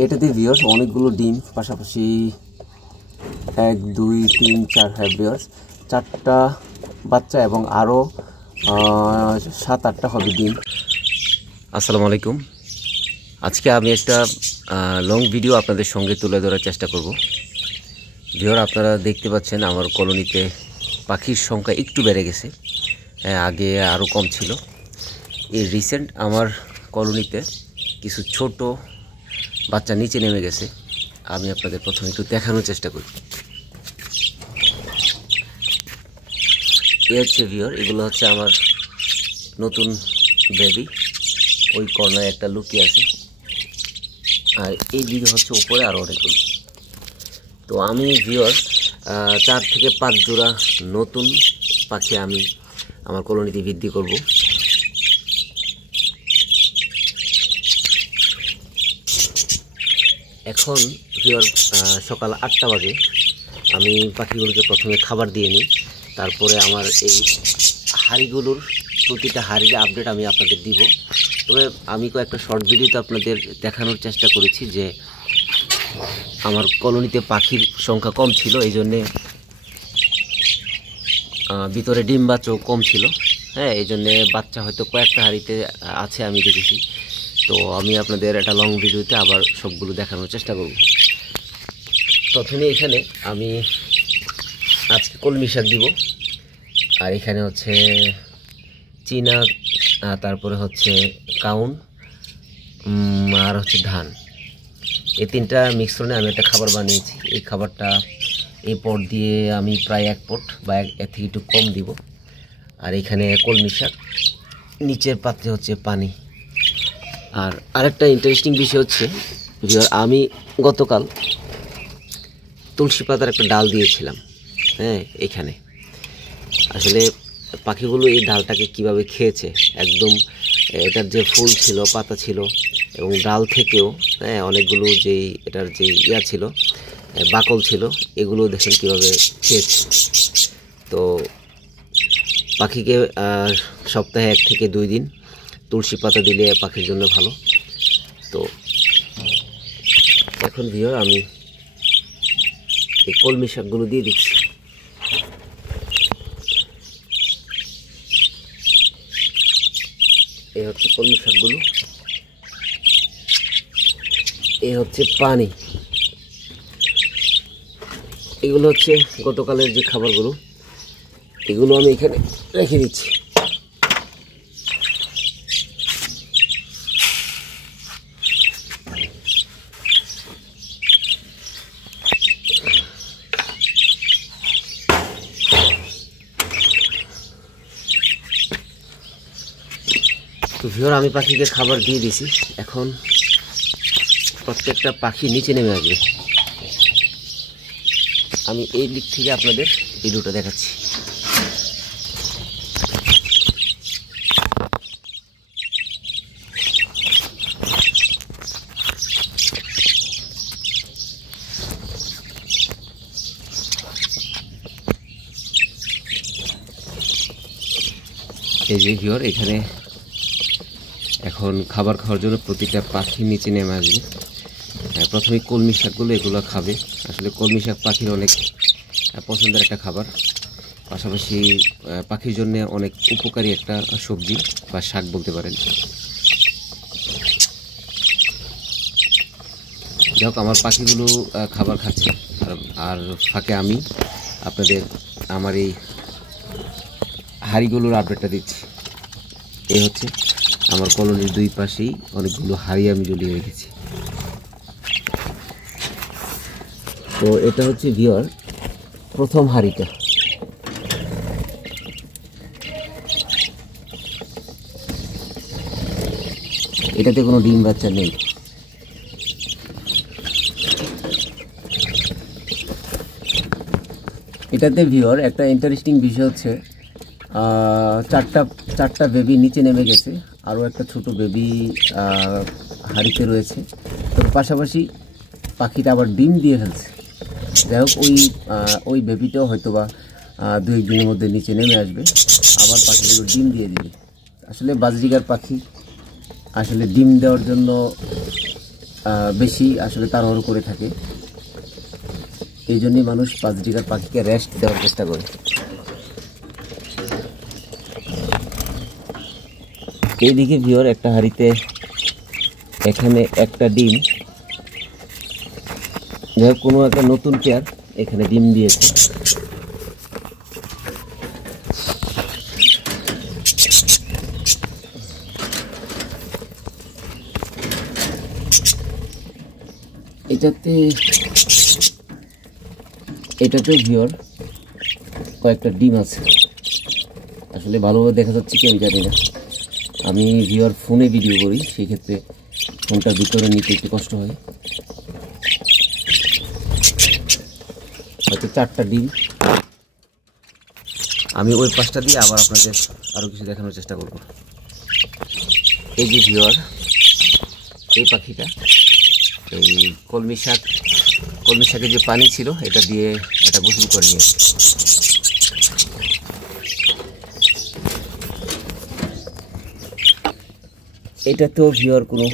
এটাতে ভিউয়ার্স অনেকগুলো ডিম পাশাপাশি 1 2 3 4 হ্যাঁ ভিউয়ার্স 4টা বাচ্চা এবং আরও 7-8টা হবে ডিম। আসসালামু আলাইকুম। আজকে আমি একটা লং ভিডিও আপনাদের সঙ্গে তুলে ধরার চেষ্টা করব। ভিউয়ার আপনারা দেখতে পাচ্ছেন আমার কলোনিতে পাখির সংখ্যা একটু বেড়ে গেছে, আগে আরও কম ছিল। এই রিসেন্ট আমার কলোনিতে কিছু ছোট বাচ্চা নিচে নেমে গেছে। আমি আপনাদের প্রথমে একটু দেখানোর চেষ্টা করি। এ হচ্ছে ভিউয়ার, এগুলো হচ্ছে আমার নতুন বেবি। ওই কর্নারে একটা লুকিয়ে আছে, আর এই দিকে হচ্ছে উপরে আরও অনেকগুলো। তো আমি ভিউয়ার 4 থেকে 5 জোড়া নতুন পাখি আমি আমার কলোনিতে বৃদ্ধি করব। এখন ভিউয়ার সকাল 8টা বাজে। আমি পাখিগুলোকে প্রথমে খাবার দিয়ে নিই, তারপরে আমার এই হাঁড়িগুলোর প্রতিটা হাঁড়ির আপডেট আমি আপনাদের দিব। তবে আমি কয়েকটা শর্ট ভিডিওতে আপনাদের দেখানোর চেষ্টা করেছি যে আমার কলোনিতে পাখির সংখ্যা কম ছিল, এই জন্যে ভিতরে ডিম বাচ্চাও কম ছিল। হ্যাঁ, এই জন্যে বাচ্চা হয়তো কয়েকটা হাঁড়িতে আছে আমি দেখেছি। তো আমি আপনাদের একটা লং ভিডিওতে আবার সবগুলো দেখানোর চেষ্টা করব। প্রথমে এখানে আমি আজকে কলমি শাক দিব, আর এখানে হচ্ছে চীনা, তারপরে হচ্ছে কাউন, আর হচ্ছে ধান। এই 3টা মিশ্রণে আমি একটা খাবার বানিয়েছি। এই খাবারটা এই পট দিয়ে আমি প্রায় 1 পট বা এর থেকে একটু কম দিব। আর এখানে কলমি শাক, নিচের পাত্রে হচ্ছে পানি। আর আরেকটা ইন্টারেস্টিং বিষয় হচ্ছে আমি গতকাল তুলসী পাতার একটা ডাল দিয়েছিলাম। হ্যাঁ, এখানে আসলে পাখিগুলো এই ডালটাকে কিভাবে খেয়েছে, একদম এটার যে ফুল ছিল, পাতা ছিল এবং ডাল থেকেও অনেকগুলো যেই এটার যে ছিল, বাকল ছিল, এগুলো দেখেন কিভাবে খেয়েছে। তো পাখিকে সপ্তাহে 1 থেকে 2 দিন তুলসী পাতা দিলে পাখির জন্য ভালো। তো এখন ভিউয়ার আমি এই কলমি শাকগুলো দিয়ে দিচ্ছি। এই হচ্ছে কলমি শাকগুলো, এই হচ্ছে পানি। এগুলো হচ্ছে গতকালের যে খাবারগুলো, এগুলো আমি এখানে রেখে দিচ্ছি। তো ভিউয়ার আমি পাখিকে খাবার দিয়ে দিয়েছি। এখন প্রত্যেকটা পাখি নিচে নেমে আসবে। আমি এই দিক থেকে আপনাদের ভিডিওটা দেখাচ্ছি। এই যে ভিউয়ার, এখানে এখন খাবার খাওয়ার জন্য প্রতিটা পাখি নিচে নেমে আসবে। প্রথমে কলমি শাকগুলো এগুলো খাবে। আসলে কলমি শাক পাখির অনেক পছন্দের একটা খাবার, পাশাপাশি পাখির জন্য অনেক উপকারী একটা সবজি বা শাক বলতে পারেন। যাই হোক, আমার পাখিগুলো খাবার খাচ্ছে, আর ফাঁকে আমি আপনাদের আমার এই হাঁড়িগুলোর আপডেটটা দিচ্ছি। এই হচ্ছে আমার কলোনির 2 পাশেই অনেকগুলো হাঁড়ি আমি ঝুলিয়ে রেখেছি। তো এটা হচ্ছে ভিউয়ার প্রথম হাঁড়িটা। এটাতে কোনো ডিম বাচ্চা নেই। এটাতে ভিউয়ার একটা ইন্টারেস্টিং বিষয় হচ্ছে 4টা বেবি নিচে নেমে গেছে, আরও একটা ছোট বেবি হাঁড়িতে রয়েছে। তো পাশাপাশি পাখিটা আবার ডিম দিয়ে ফেলছে। যাই হোক, ওই বেবিটাও হয়তো বা 2-1 দিনের মধ্যে নিচে নেমে আসবে, আবার পাখিগুলো ডিম দিয়ে দিবে। আসলে বাজরিগার পাখি আসলে ডিম দেওয়ার জন্য বেশি আসলে তাড়াহুড়ো করে থাকে, এই জন্যই মানুষ বাজরিকার পাখিকে রেস্ট দেওয়ার চেষ্টা করে। এইদিকে ভিউয়ার একটা হাঁড়িতে এখানে একটা ডিম, যাই কোনো একটা নতুন পেয়ার এখানে ডিম দিয়েছে। এটাতে ভিউয়ার কয়েকটা ডিম আছে, আসলে ভালোভাবে দেখা যাচ্ছে কি আমি জানি না। আমি ভিউয়ার ফোনে ভিডিও করি, সেই ক্ষেত্রে ফোনটার ভিতরে নিতে একটু কষ্ট হয়। হয়তো 4টা ডিম। আমি ওই পাশটা দিয়ে আবার আপনাদের আরও কিছু দেখানোর চেষ্টা করব। এই যে ভিউয়ার, এই পাখিটা এই কলমি শাকের যে পানি ছিল এটা দিয়ে এটা গোসল করে নিয়েছে। এটাতেও ভিউয়ার কোনো,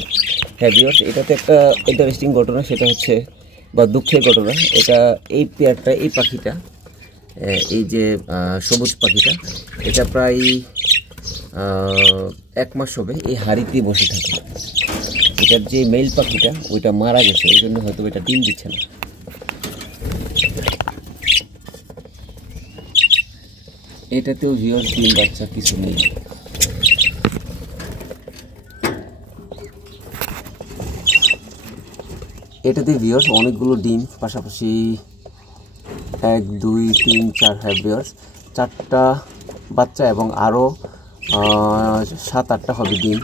হ্যাঁ ভিউয়ার, এটাতে একটা ইন্টারেস্টিং ঘটনা, সেটা হচ্ছে বা দুঃখের ঘটনা। এটা এই পেয়ারটা, এই পাখিটা, এই যে সবুজ পাখিটা, এটা প্রায় 1 মাস হবে এই হাঁড়িতে বসে থাকে। এটার যে মেল পাখিটা ওইটা মারা গেছে, এই জন্য হয়তো এটা ডিম দিচ্ছে না। এটাতেও ভিউয়ার ডিম বাচ্চা কিছু নেই। এটাতে ভিউয়ার্স অনেকগুলো ডিম পাশাপাশি 1 2 3 4, হ্যাঁ ভিউয়ার্স 4টা বাচ্চা এবং আরও 7-8টা হবে ডিম।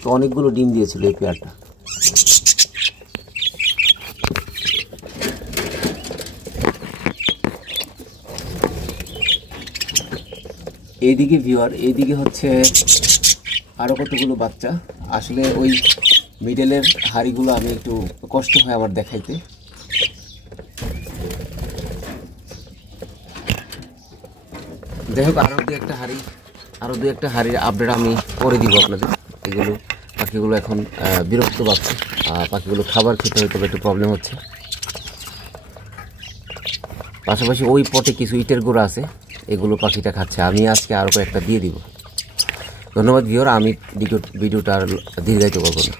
তো অনেকগুলো ডিম দিয়েছিল এই পেয়ারটা। এইদিকে ভিউয়ার, এইদিকে হচ্ছে আরও কতগুলো বাচ্চা। আসলে ওই মিডলের হাঁড়িগুলো আমি একটু কষ্ট হয় আমার দেখাইতে। যাই হোক, আরও দু একটা হাঁড়ির আপডেট আমি করে দিব আপনাদের। পাখিগুলো এখন বিরক্ত পাচ্ছে, পাখিগুলো খাবার খেতে হয়তো একটু প্রবলেম হচ্ছে। পাশাপাশি ওই পটে কিছু ইটের গুঁড়া আছে, এগুলো পাখিটা খাচ্ছে। আমি আজকে আরও কয়েকটা দিয়ে দিব। ধন্যবাদ ভিউয়ার, আমি ভিডিওটা আর দীর্ঘায়িত করব না।